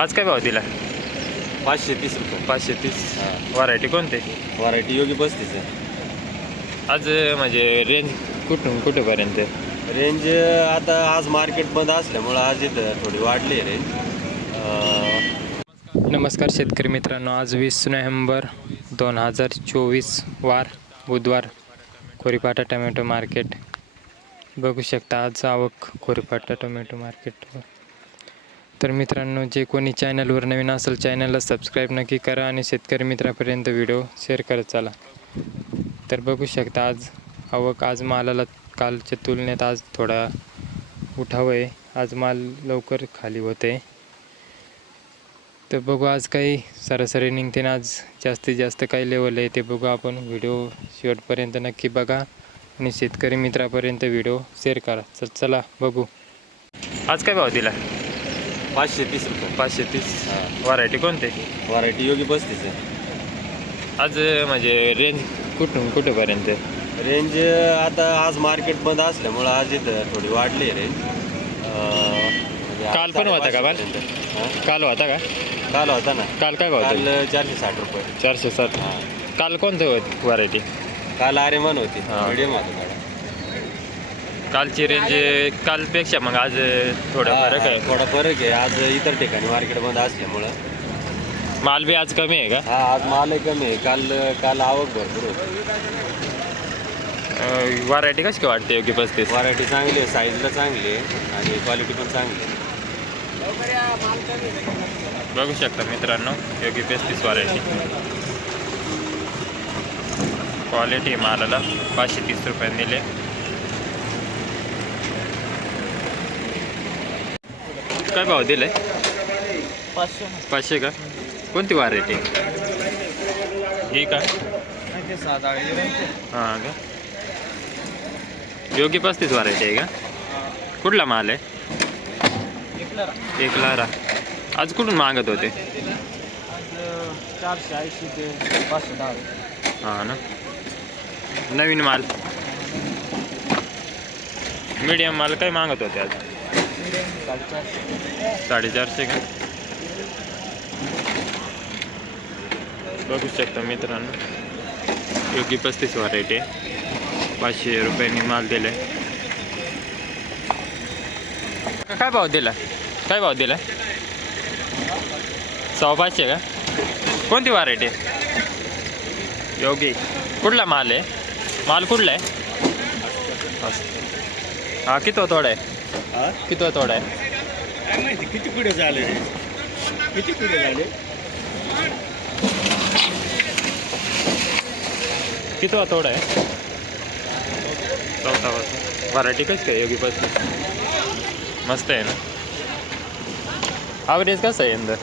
आज काय भाव दिला? 530 रुपये. 530. व्हरायटी कोणते? व्हरायटी योगी 35 आहे. आज म्हणजे रेंज कुठून कुठेपर्यंत? रेंज आता आज मार्केट बंद असल्यामुळं आज इथं थोडी वाढली आहे रेंज. नमस्कार शेतकरी मित्रांनो, आज 20 नोव्हेंबर 2024 वार बुधवार खोरीपाटा टोमॅटो मार्केट बघू शकता. आज आवक खोरीपाटा टोमॅटो मार्केटवर. तर मित्रांनो, जे कोणी चॅनलवर नवीन असेल चॅनलला सबस्क्राईब नक्की करा आणि शेतकरी मित्रापर्यंत व्हिडिओ शेअर करत चला. तर बघू शकता आज आवक, आज मालाला कालच्या तुलनेत आज थोडा उठाव आहे. आज माल लवकर खाली होते. तर बघू आज काही सरासरी निघते ना, आज जास्तीत जास्त काही लेवल आहे ते बघू आपण. व्हिडिओ शेवटपर्यंत नक्की बघा आणि शेतकरी मित्रापर्यंत व्हिडिओ शेअर करा. चला बघू. आज काय भाव दिला? 530 रुपये. 530. व्हरायटी कोणते? व्हरायटी योगी 35 आहे. आज म्हणजे रेंज कुठून कुठेपर्यंत? रेंज आता आज मार्केट बंद असल्यामुळं आज इथं थोडी वाढली आहे रेंज. काल पण होता का माल? काल होता का? काल होता ना. काल काय भाव काल दिला? 460 रुपये. 460. काल कोणतं होत व्हरायटी? काल आर्यमान होती, हा. मीडियम होता. कालची रेंज कालपेक्षा मग आज थोडा फरक आहे. थोडा फरक आहे. आज इतर ठिकाणी मार्केट बंद असल्यामुळं माल बी आज कमी आहे का? आज मालही कमी आहे. काल आवक भरपूर होती. व्हरायटी कशी काय वाटते योगी 35? व्हरायटी चांगली आहे, साईजला चांगली आहे आणि क्वालिटी पण चांगली आहे. बघू शकता मित्रांनो, योगी 35 व्हरायटी. क्वालिटी मालाला 530 रुपये दिले. काय भाव दिले? 500 का? कोणती व्हरायटी ही का? हां का? योगी 35 व्हरायटी आहे का? कुठला माल आहे? एकलारा. आज कुठून मागत होते? 480 ते 510. हां ना. नवीन माल मीडियम माल काय मागत होते आज? 450 का? बघू शकता मित्रांनो, योगी 35 व्हरायटी 500 रुपयांनी माल दिले. काय भाव दिला? काय भाव दिला? 550 का? कोणती व्हरायटी? योगी. कुठला माल आहे? माल कुठला आहे? हा, किती तोडा आहे? किती तोडा आहे? काय माहिती किती पुढे झाले, किती पुढे झाले. किती तोडा आहे? 4 वाजता. व्हरायटी कशी काय योगी 35? मस्त आहे ना. ॲव्हरेज कसं आहे यंदा?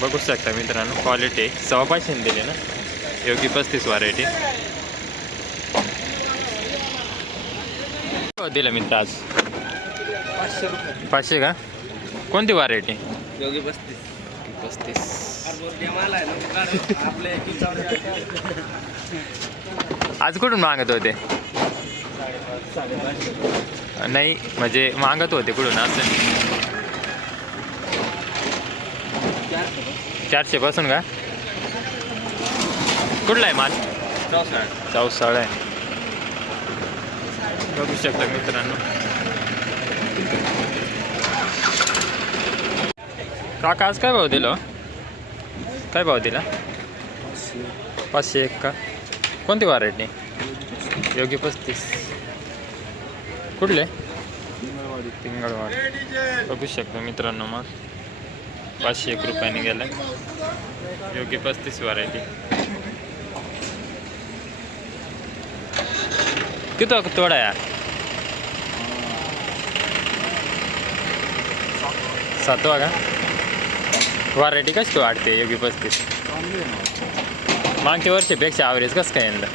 बघू शकता मित्रांनो, क्वालिटी 550 दिली ना योगी 35 व्हरायटी. दिलं मित्र आज 500 रुपये. 500 का? कोणती व्हरायटी? योगी 35. आज कुठून मागत होते? नाही म्हणजे मागत होते कुठून? असं 400 पासून का? कुठला आहे माल? चौसाळा आहे. बघू शकता मित्रांनो. काका आज काय भाव दिला? काय भाव दिला? 501 का? कोणती व्हरायटी? योगी 35. कुठले? पिंगळवाडी. बघू शकता मित्रांनो, मग 501 रुपयांनी गेला योगी 35 व्हरायटी. किती तोडा आहे? 7वा का? व्हरायटी कशी काय वाटते योगी 35? मागच्या वर्षीपेक्षा ॲव्हरेज कसं काय यंदा?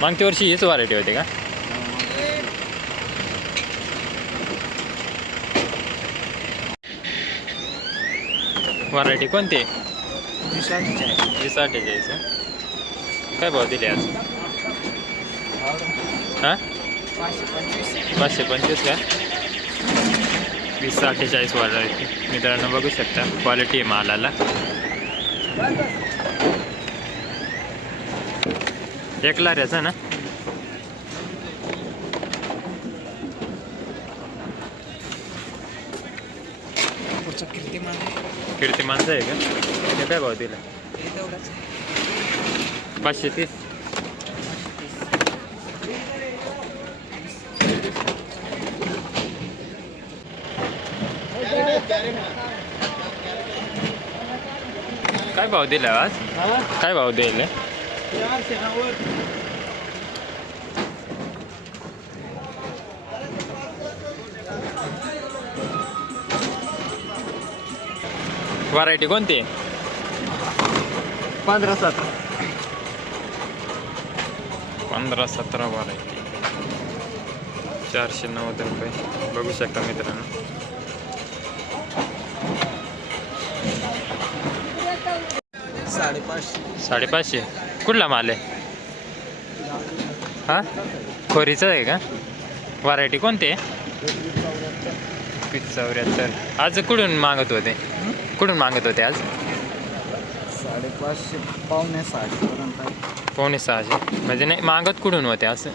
मागच्या वर्षी हीच व्हरायटी होती का? व्हरायटी कोणती? 2048. काय भाव दिले आज? हां 525 का 20-48 व्हरायटी मित्रांनो बघू शकता. क्वालिटी आहे मालाला. एक लाऱ्याचा ना. कीर्तिमानचा आहे का? हे काय भाव दिला? 530. काय भाव दिला आज? काय भाव दिले? व्हरायटी कोणती? 15-17 व्हरायटी 490 रुपये बघू शकता मित्रांनो. साडेपाचशे. कुठला माल आहे हा? खोरीचा आहे का? व्हरायटी कोणती आहे? 74. आज कुठून मागत होते? कुठून मागत होते आज? 550 पावणे 600 पावणे 600 म्हणजे नाही मागत कुठून होते असं?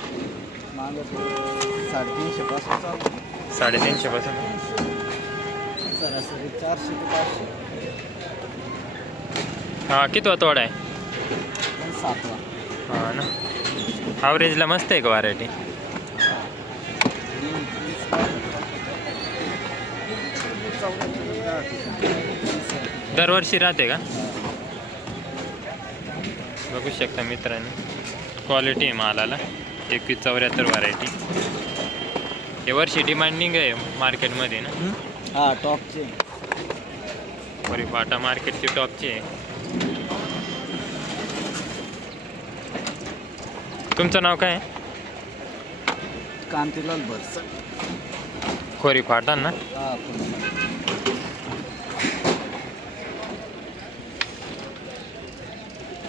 मागत 350 पासून चालू 350 पासून. सरासरी 400 ते 500 हां किती तोडा आहे? 7वा. हां ना. ॲव्हरेजला मस्त आहे का व्हरायटी? दरवर्षी राहते का? बघू शकता मित्रांनो क्वालिटी आहे मालाला. 2174 व्हरायटी. हे वर्षी डिमांडिंग आहे मार्केटमध्ये ना. हा टॉपचे कोरीपाटा मार्केटची टॉपची आहे. तुमचं नाव काय आहे? कांतीलाल भरस. कोरीपाटा ना. हा